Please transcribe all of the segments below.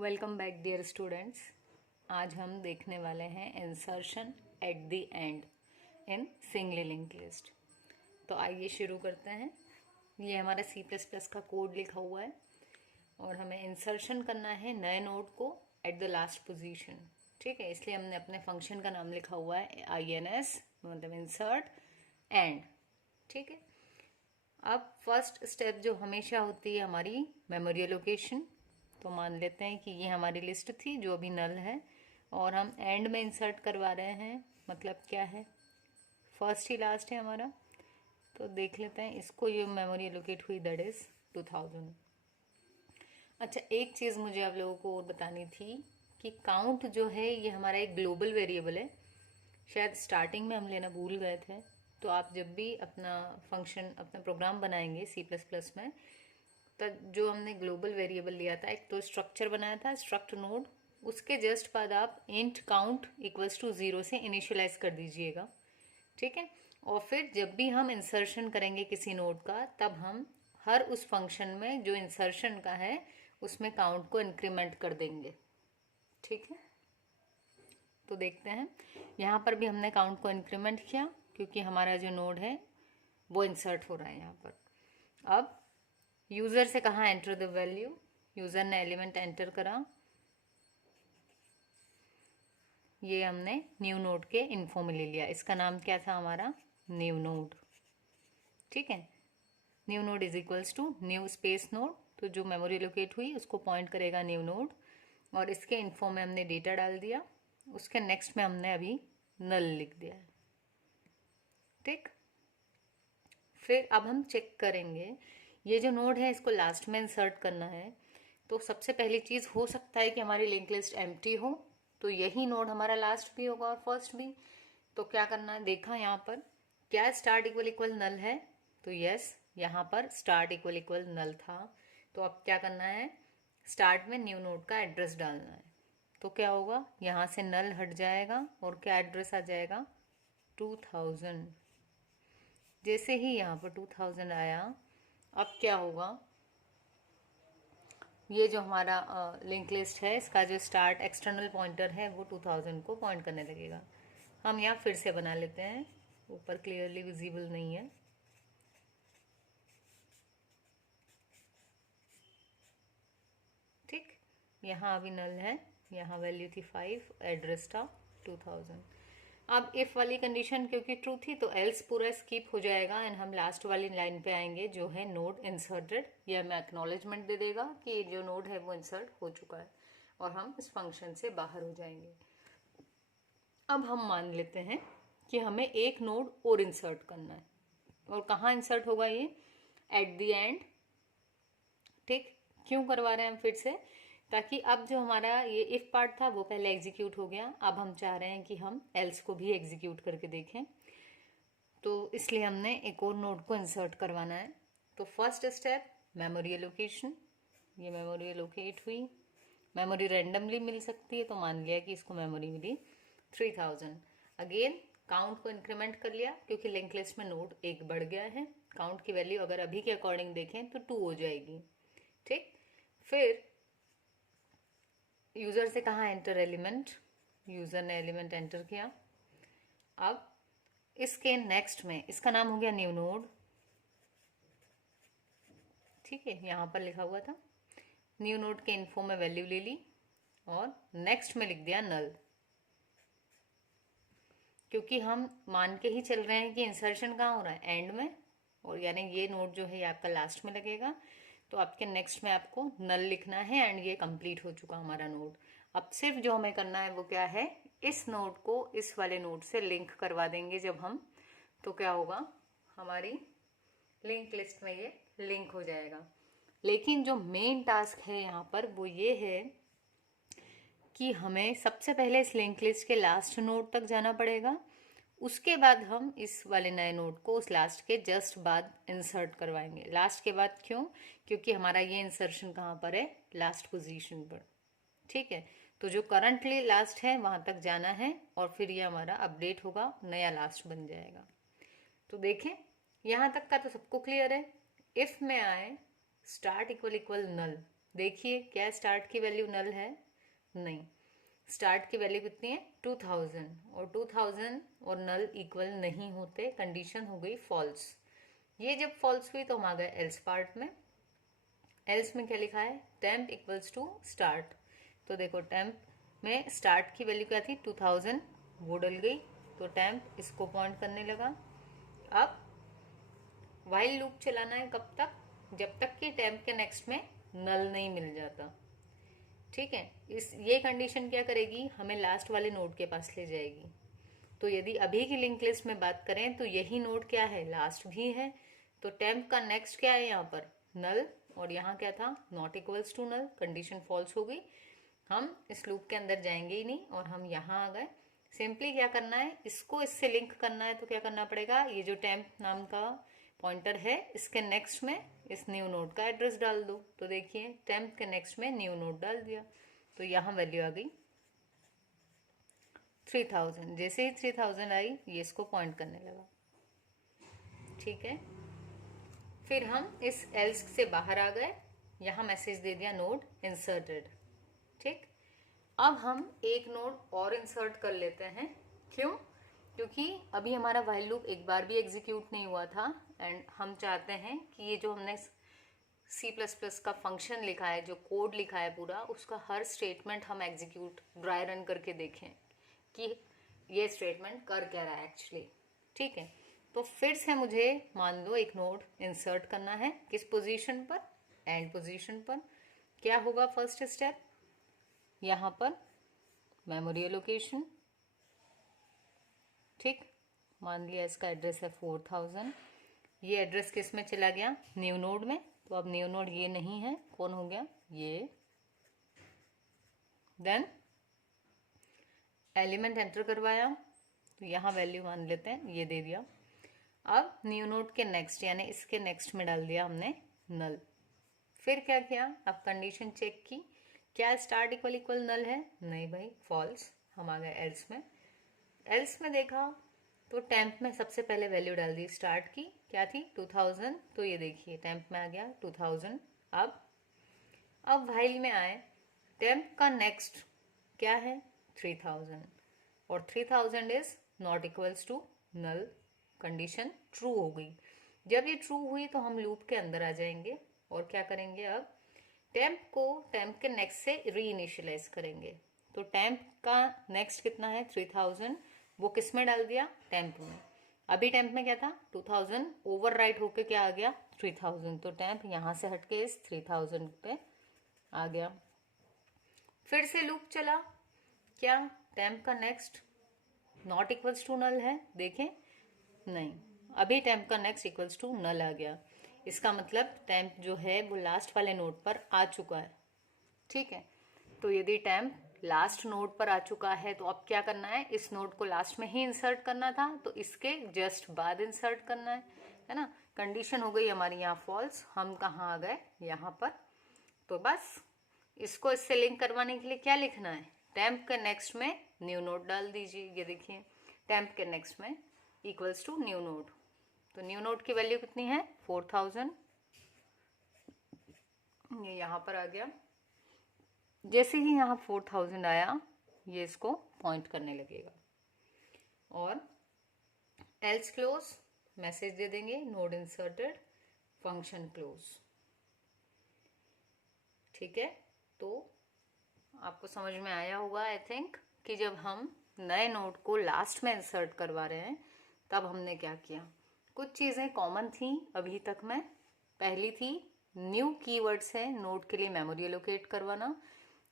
Welcome back dear students. आज हम देखने वाले हैं insertion at the and in singly linked list. तो आइए शुरू करते हैं। ये हमारा C++ का कोड लिखा हुआ है और हमें इंसर्शन करना है नए नोड को एट द लास्ट पोजीशन। ठीक है, इसलिए हमने अपने फंक्शन का नाम लिखा हुआ है INS, मतलब इंसर्ट एंड। ठीक है, अब फर्स्ट स्टेप जो हमेशा होती है हमारी मेमोरी एलोकेशन। तो मान लेते हैं कि ये हमारी लिस्ट थी जो अभी नल है और हम एंड में इंसर्ट करवा रहे हैं। मतलब क्या है, फर्स्ट ही लास्ट है हमारा। तो देख लेते हैं इसको, ये मेमोरी एलोकेट हुई दैट इज 2000। अच्छा, एक चीज़ मुझे आप लोगों को और बतानी थी कि काउंट जो है ये हमारा एक ग्लोबल वेरिएबल है। शायद स्टार्टिंग में हम लेना भूल गए थे। तो आप जब भी अपना फंक्शन, अपना प्रोग्राम बनाएंगे C++ में, तब जो हमने ग्लोबल वेरिएबल लिया था, एक तो स्ट्रक्चर बनाया था स्ट्रक्ट नोड, उसके जस्ट बाद आप इंट काउंट इक्वल्स टू 0 से इनिशियलाइज कर दीजिएगा। ठीक है, और फिर जब भी हम इंसर्शन करेंगे किसी नोड का, तब हम हर उस फंक्शन में जो इंसर्शन का है उसमें काउंट को इंक्रीमेंट कर देंगे। ठीक है, तो देखते हैं। यहाँ पर भी हमने काउंट को इंक्रीमेंट किया क्योंकि हमारा जो नोड है वो इंसर्ट हो रहा है यहाँ पर। अब यूजर से कहा एंटर द वैल्यू, यूजर ने एलिमेंट एंटर करा। ये हमने न्यू नोड के इन्फो में ले लिया। इसका नाम क्या था हमारा, न्यू नोड। ठीक है, new node is equals to new space node. तो जो मेमोरी लोकेट हुई उसको पॉइंट करेगा न्यू नोड, और इसके इन्फो में हमने डेटा डाल दिया। उसके नेक्स्ट में हमने अभी नल लिख दिया है। ठीक, फिर अब हम चेक करेंगे ये जो नोड है इसको लास्ट में इंसर्ट करना है। तो सबसे पहली चीज़, हो सकता है कि हमारी लिंक लिस्ट एम्प्टी हो, तो यही नोड हमारा लास्ट भी होगा और फर्स्ट भी। तो क्या करना है, देखा यहाँ पर क्या स्टार्ट इक्वल इक्वल नल है, तो यस, यहाँ पर स्टार्ट इक्वल इक्वल नल था। तो अब क्या करना है, स्टार्ट में न्यू नोड का एड्रेस डालना है। तो क्या होगा, यहाँ से नल हट जाएगा और क्या एड्रेस आ जाएगा, 2000। जैसे ही यहाँ पर 2000 आया, अब क्या होगा, ये जो हमारा लिंक लिस्ट है इसका जो स्टार्ट एक्सटर्नल पॉइंटर है वो 2000 को पॉइंट करने लगेगा। हम यहाँ फिर से बना लेते हैं, ऊपर क्लियरली विजिबल नहीं है। ठीक, यहाँ अभी नल है, यहाँ वैल्यू थी 5, एड्रेस था 2000। अब इफ वाली कंडीशन क्योंकि ट्रू थी तो एल्स पूरा स्किप हो जाएगा एंड हम लास्ट वाली लाइन पे आएंगे जो है नोड इंसर्टेड। ये हमें एक्नॉलेजमेंट दे देगा कि जो नोड है वो इंसर्ट हो चुका है और हम इस फंक्शन से बाहर हो जाएंगे। अब हम मान लेते हैं कि हमें एक नोड और इंसर्ट करना है, और कहाँ इंसर्ट होगा ये, एट द एंड। ठीक, क्यों करवा रहे हैं हम फिर से, ताकि अब जो हमारा ये इफ पार्ट था वो पहले एग्जीक्यूट हो गया, अब हम चाह रहे हैं कि हम एल्स को भी एग्जीक्यूट करके देखें। तो इसलिए हमने एक और नोड को इंसर्ट करवाना है। तो फर्स्ट स्टेप मेमोरी एलोकेशन, ये मेमोरी एलोकेट हुई। मेमोरी रैंडमली मिल सकती है, तो मान लिया कि इसको मेमोरी मिली 3000। अगेन काउंट को इंक्रीमेंट कर लिया क्योंकि लिंक लिस्ट में नोड एक बढ़ गया है। काउंट की वैल्यू अगर अभी के अकॉर्डिंग देखें तो 2 हो जाएगी। ठीक, फिर यूजर से कहा एंटर एलिमेंट, यूजर ने एलिमेंट एंटर किया। अब इसके नेक्स्ट में इसका नाम हो गया न्यू नोड। ठीक है, यहां पर लिखा हुआ था न्यू नोड के इन्फो में वैल्यू ले ली और नेक्स्ट में लिख दिया नल, क्योंकि हम मान के ही चल रहे हैं कि इंसर्शन कहाँ हो रहा है, एंड में, और यानी ये नोड जो है ये आपका लास्ट में लगेगा। तो आपके नेक्स्ट में आपको नल लिखना है एंड ये कंप्लीट हो चुका हमारा नोड। अब सिर्फ जो हमें करना है वो क्या है, इस नोड को इस वाले नोड से लिंक करवा देंगे जब हम, तो क्या होगा, हमारी लिंक लिस्ट में ये लिंक हो जाएगा। लेकिन जो मेन टास्क है यहाँ पर वो ये है कि हमें सबसे पहले इस लिंक लिस्ट के लास्ट नोड तक जाना पड़ेगा, उसके बाद हम इस वाले नए नोड को उस लास्ट के जस्ट बाद इंसर्ट करवाएंगे। लास्ट के बाद क्यों, क्योंकि हमारा ये इंसर्शन कहाँ पर है, लास्ट पोजीशन पर। ठीक है, तो जो करंटली लास्ट है वहां तक जाना है और फिर ये हमारा अपडेट होगा, नया लास्ट बन जाएगा। तो देखें यहां तक का तो सबको क्लियर है। इफ में आए स्टार्ट इक्वल इक्वल नल, देखिए क्या स्टार्ट की वैल्यू नल है? नहीं, स्टार्ट की वैल्यू कितनी है? 2000, और 2000 और नल इक्वल नहीं होते, कंडीशन हो गई फॉल्स। ये जब फॉल्स हुई तो हम आ गए एल्स पार्ट में। एल्स में क्या लिखा है? Temp equals to start. तो देखो टेम्प में स्टार्ट की वैल्यू क्या थी? 2000, वो डल गई, तो टेम्प इसको पॉइंट करने लगा। अब व्हाइल लूप चलाना है कब तक? जब तक कि टेम्प के नेक्स्ट में नल नहीं मिल जाता। ठीक है, ये कंडीशन क्या करेगी? हमें लास्ट वाले नोड के पास ले जाएगी। तो यदि अभी की लिंक लिस्ट में बात करें तो यही नोड क्या है? लास्ट भी है। तो टेम्प का नेक्स्ट क्या है यहाँ पर? नल, और यहाँ क्या था? Not equals to null, condition false हो गई। हम इस लूप के अंदर जाएंगे ही नहीं और हम यहाँ आ गए। सिंपली क्या करना है, इसको इससे लिंक करना है, तो क्या करना पड़ेगा? ये जो टेम्प नाम का पॉइंटर है इसके नेक्स्ट में इस न्यू नोड का एड्रेस डाल दो। तो देखिए टेम्प के नेक्स्ट में न्यू नोड डाल दिया, तो यहाँ वैल्यू आ गई 3000। जैसे ही 3000 आई ये इसको पॉइंट करने लगा। ठीक है, फिर हम इस एल्स से बाहर आ गए, यहाँ मैसेज दे दिया नोड इंसर्टेड। ठीक, अब हम एक नोड और इंसर्ट कर लेते हैं। क्यों? क्योंकि अभी हमारा व्हाइल लूप एक बार भी एग्जीक्यूट नहीं हुआ था, एंड हम चाहते हैं कि ये जो हमने C++ का फंक्शन लिखा है, जो कोड लिखा है पूरा, उसका हर स्टेटमेंट हम एग्जीक्यूट ड्राई रन करके देखें कि ये स्टेटमेंट कर क्या रहा है एक्चुअली। ठीक है, तो फिर से मुझे मान लो एक नोड इंसर्ट करना है, किस पोजीशन पर? एंड पोजीशन पर। क्या होगा फर्स्ट स्टेप? यहाँ पर मेमोरी एलोकेशन। ठीक, मान लिया इसका एड्रेस है 4000। ये एड्रेस किस में चला गया? न्यू नोड में। तो अब न्यू नोड ये नहीं है, कौन हो गया? ये। देन एलिमेंट एंटर करवाया, तो यहाँ वैल्यू मान लेते हैं, ये दे दिया। अब न्यू नोड के नेक्स्ट यानी इसके नेक्स्ट में डाल दिया हमने नल। फिर क्या किया? अब कंडीशन चेक की, क्या स्टार्ट इक्वल इक्वल नल है? नहीं भाई, फॉल्स। हम आ गए एल्स में। एल्स में देखा तो टेम्प में सबसे पहले वैल्यू डाल दी स्टार्ट की, क्या थी? 2000। तो ये देखिए टेम्प में आ गया 2000। अब व्हाइल में आए, टेम्प का नेक्स्ट क्या है? 3000, और 3000 is not equals to null, condition true हो गई। जब ये ट्रू हुई तो हम लूप के अंदर आ जाएंगे और क्या करेंगे? अब टेम्प को टेम्प के नेक्स्ट से री इनिशियलाइज करेंगे। तो टेम्प का नेक्स्ट कितना है? 3000, वो किस में डाल दिया? टेम्प में। अभी टेम्प में क्या था? 2000 ओवर राइट होके क्या आ गया? 3000। तो टेम्प यहाँ से हटके इस 3000 पे आ गया। फिर से लूप चला, क्या टेम्प का next not equals to null है? देखें, नहीं, अभी टेम्प का नेक्स्ट इक्वल्स टू नल आ गया। इसका मतलब टेम्प जो है वो लास्ट वाले नोड पर आ चुका है। ठीक है, तो यदि टेम्प लास्ट नोड पर आ चुका है तो अब क्या करना है? इस नोड को लास्ट में ही इंसर्ट करना था, तो इसके जस्ट बाद इंसर्ट करना है ना। कंडीशन हो गई हमारी यहाँ फॉल्स। हम कहाँ आ गए? यहाँ पर। तो बस इसको इससे लिंक करवाने के लिए क्या लिखना है? टेम्प के नेक्स्ट में न्यू नोड डाल दीजिए। ये देखिए टेम्प के नेक्स्ट में इक्वल्स टू न्यू नोड। तो न्यू नोड की वैल्यू कितनी है? 4000। ये यहाँ पर आ गया। जैसे ही यहाँ 4000 आया ये इसको पॉइंट करने लगेगा, और एल्स क्लोज मैसेज दे देंगे नोड इंसर्टेड, फंक्शन क्लोज। ठीक है, तो आपको समझ में आया होगा आई थिंक कि जब हम नए नोड को लास्ट में इंसर्ट करवा रहे हैं तब हमने क्या किया। कुछ चीज़ें कॉमन थी अभी तक में। पहली थी न्यू कीवर्ड से नोड के लिए मेमोरी एलोकेट करवाना,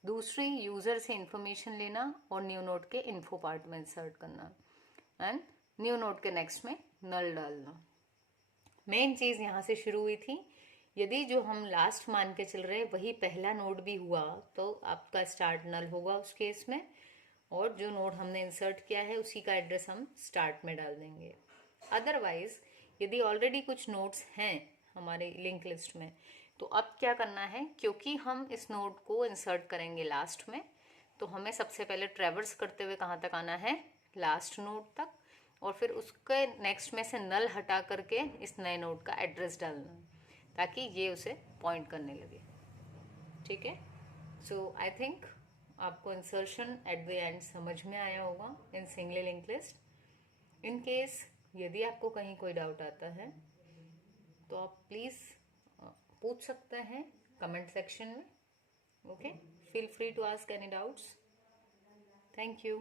दूसरी यूज़र से इंफॉर्मेशन लेना और न्यू नोड के इन्फो पार्ट में इंसर्ट करना, एंड न्यू नोड के नेक्स्ट में नल डालना। मेन चीज़ यहाँ से शुरू हुई थी। यदि जो हम लास्ट मान के चल रहे हैं वही पहला नोड भी हुआ तो आपका स्टार्ट नल होगा उस केस में, और जो नोड हमने इंसर्ट किया है उसी का एड्रेस हम स्टार्ट में डाल देंगे। अदरवाइज यदि ऑलरेडी कुछ नोड्स हैं हमारे लिंक लिस्ट में तो अब क्या करना है, क्योंकि हम इस नोड को इंसर्ट करेंगे लास्ट में, तो हमें सबसे पहले ट्रेवर्स करते हुए कहाँ तक आना है? लास्ट नोड तक, और फिर उसके नेक्स्ट में से नल हटा करके इस नए नोड का एड्रेस डालना ताकि ये उसे पॉइंट करने लगे। ठीक है। सो आई थिंक आपको इंसर्शन एट द एंड समझ में आया होगा in singly link list. In case यदि आपको कहीं कोई डाउट आता है तो आप प्लीज़ पूछ सकते हैं कमेंट सेक्शन में। Okay, feel free to ask any doubts. Thank you.